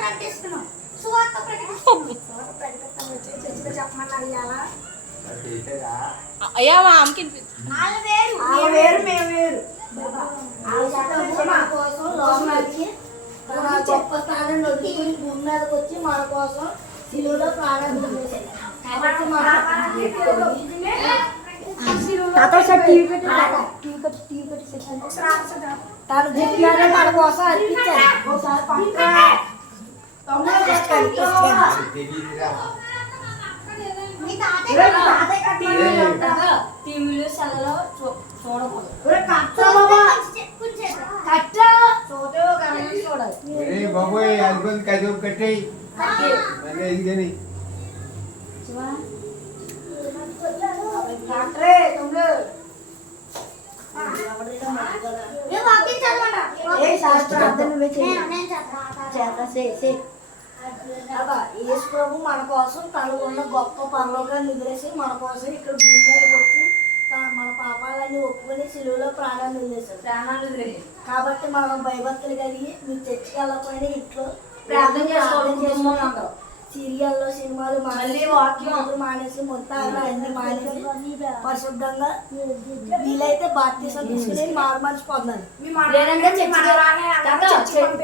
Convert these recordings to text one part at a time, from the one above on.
ప్రకటిస్తున్నాం. సువార్త ప్రకటిస్తాం. చర్చిలో చెప్పమన్నారు ఇవాళ. అయ్యా ఆమెకి వాళ్ళ వేరు మేము వేరు. మన కోసం లోకానికి మన గొప్ప స్థానం వదిలి భూమి మీదకి వచ్చి మన కోసం సిలువలో ప్రాణం వదిలేశారు. కాబట్టి తన జీవితాన్ని మన కోసం అర్పించారు. ఒకసారి టీవీలో సెలలో చూడకూడదు. యేసు ప్రభు మన కోసం తను ఉన్న గొప్ప పరలోకాన్ని వదిలేసి మన కోసం ఇక్కడ భూమి మీదకి వచ్చి మన పాపాలన్నీ ఒప్పుకొని సిలువలో ప్రాణాన్ని వదిలేశారు. కాబట్టి మనం భయభక్తులు కలిగి మీరు చర్చికి వెళ్ళకపోయినా ఇంట్లో ప్రార్థన చేసుకోవడం, సీరియల్లో సినిమాలు మళ్ళీ వాక్యం మానేసి మొత్తం అన్ని మానేసి పరిశుద్ధంగా వీలైతే బాప్తిసం తీసుకుని మారు మనసు పొందాలి.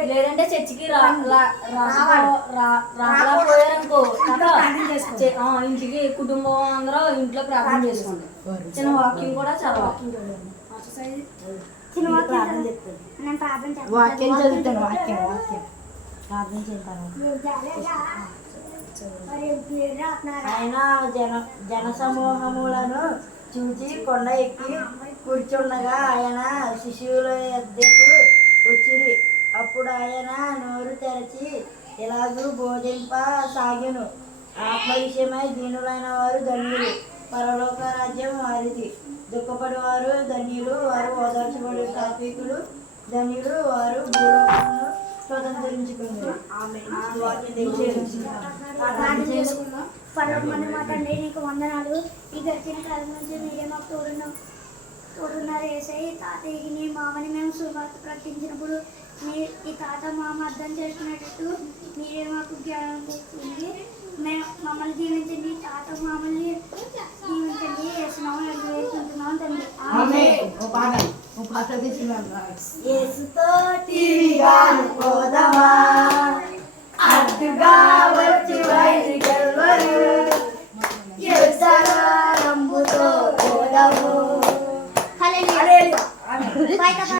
లేదంటే చర్చికి రాకపోయారనుకో ఇంటికి కుటుంబం అందరూ ఇంట్లో ప్రార్థన చేసుకోండి. చిన్న వాక్యం కూడా చాలా వాక్యం చదువుతాను. వాక్యం ప్రార్థన చేస్తాను. ఆయన జన సమూహములను చూచి కొండ ఎక్కి కూర్చుండగా ఆయన శిశువుల యొద్దకు వచ్చిరి. అప్పుడు ఆయన నోరు తెరచి ఇలాగూ బోధింప సాగెను. ఆత్మ విషయమై దీనులైన వారు ధన్యులు, పరలోక రాజ్యం వారిది. దుఃఖపడి వారు ధన్యులు, వారు ఓదార్చబడి. సాత్వికులు ధన్యులు, వారు భూలోకమును స్వతంత్రించుకున్నారు. పరలోకమందు మా తండ్రి నీకు వందనాలు. ఈ గడిచిన కాలం నుంచి మీరే మాకు తోడున్నారు యేసయ్య. తాతయ్యకి నీ మామని మేము సువార్త ప్రకటించినప్పుడు ఈ తాత మామ అర్థం చేసుకునేటట్టు మీరే మాకు జ్ఞానం చేస్తుంది. మమ్మల్ని దీవించండి, తాత మామల్ని దీవించండి. వేస్తున్నాము వేసుకుంటున్నాం తండ్రి. అడ్డుగా వచ్చి వైరి గెలవరు.